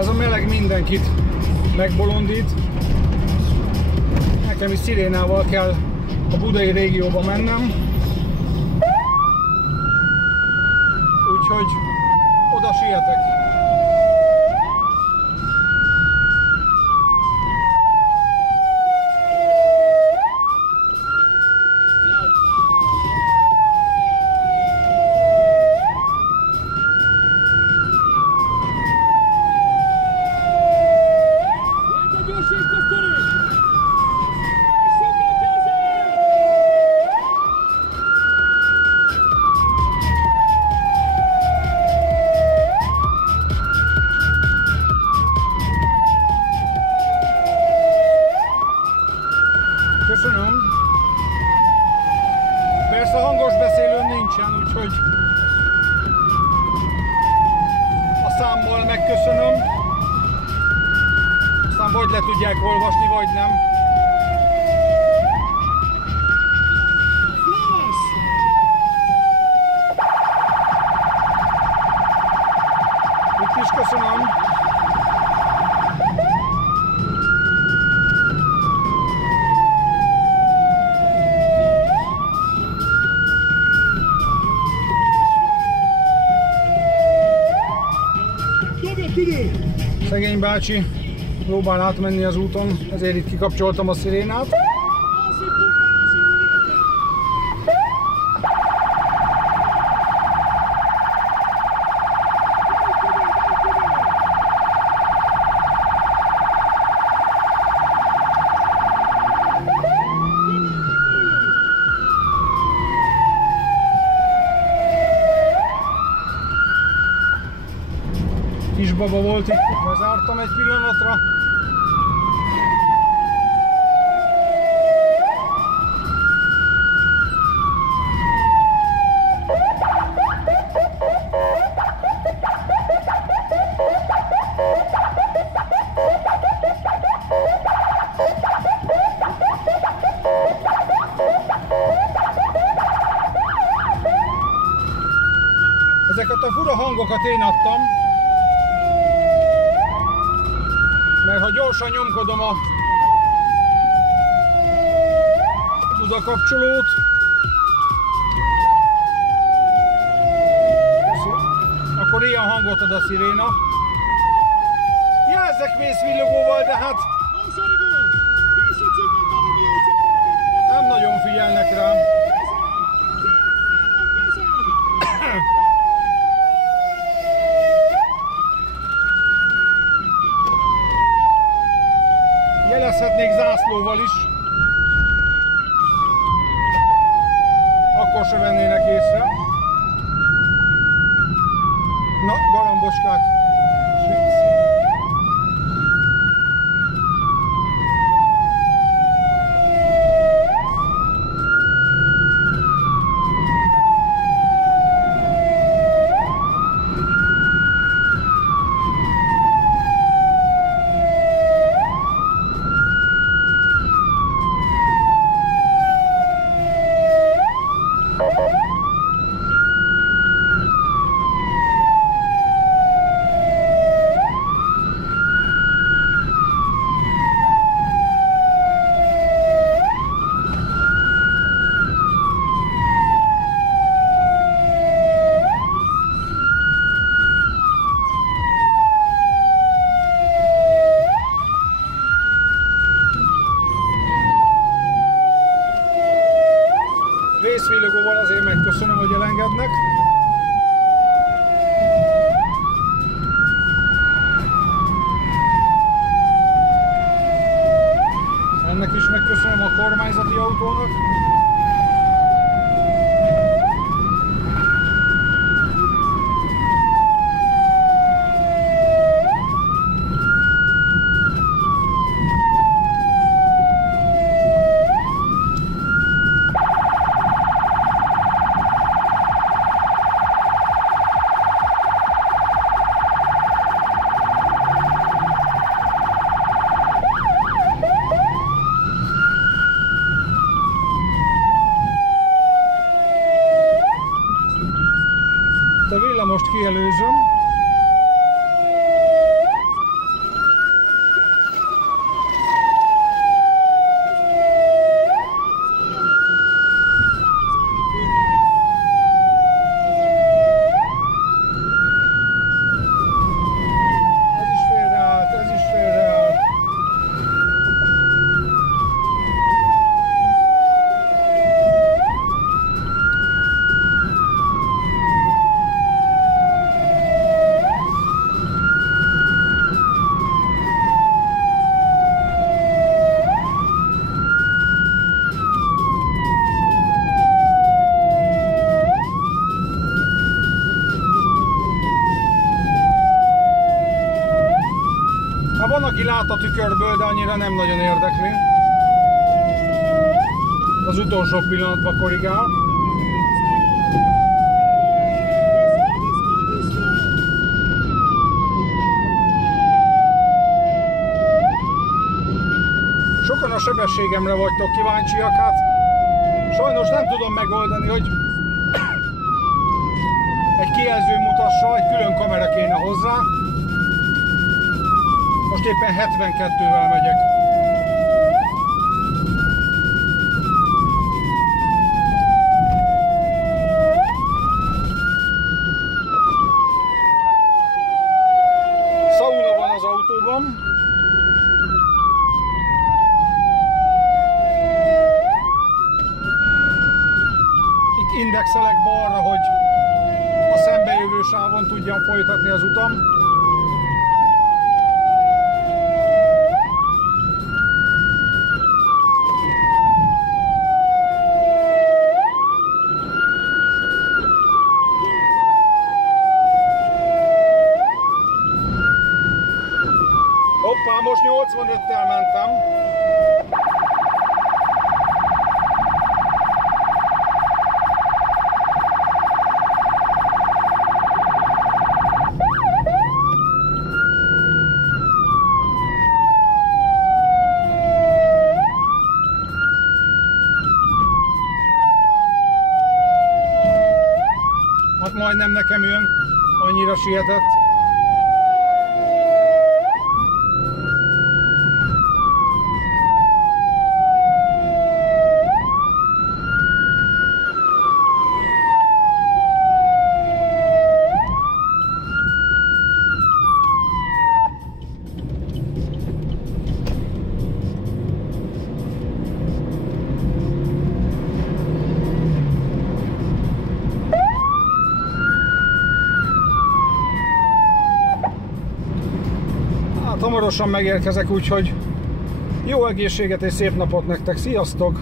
Ez a meleg mindenkit megbolondít. Nekem is szirénával kell a budai régióba mennem. Úgyhogy oda sietek. Köszönöm. Persze hangos beszélőm nincsen, úgyhogy a számmal megköszönöm. Aztán vagy le tudják olvasni, vagy nem. Itt is köszönöm. Szegény bácsi próbál átmenni az úton, ezért itt kikapcsoltam a szirénát. Kisbaba volt itt, bezártam egy pillanatra. Ezeket a fura hangokat én adtam. Mert ha gyorsan nyomkodom a tudakapcsolót, akkor ilyen hangot ad a sziréna. Jelzek vészvillogóval, de hát nem nagyon figyelnek rám. Jelezhetnék zászlóval is. Akkor se vennének észre. Na, galamboskák. Vészvillogóval azért megköszönöm, hogy elengednek. Ennek is megköszönöm a kormányzati autónak. A villamost kielőzöm. Van, aki lát a tükörből, de annyira nem nagyon érdekli. Az utolsó pillanatban korrigál. Sokan a sebességemre vagytok kíváncsiak, hát sajnos nem tudom megoldani, hogy egy kijelző mutassa, egy külön kamera kéne hozzá. Most éppen 72-vel megyek. Szauna van az autóban. Itt indexelek balra, hogy a szembejövő sávon tudjam folytatni az utam. Hoppá, most 85-tel mentem. Hát majdnem nekem jön, annyira sietett. Hamarosan megérkezek, úgyhogy jó egészséget és szép napot nektek, sziasztok!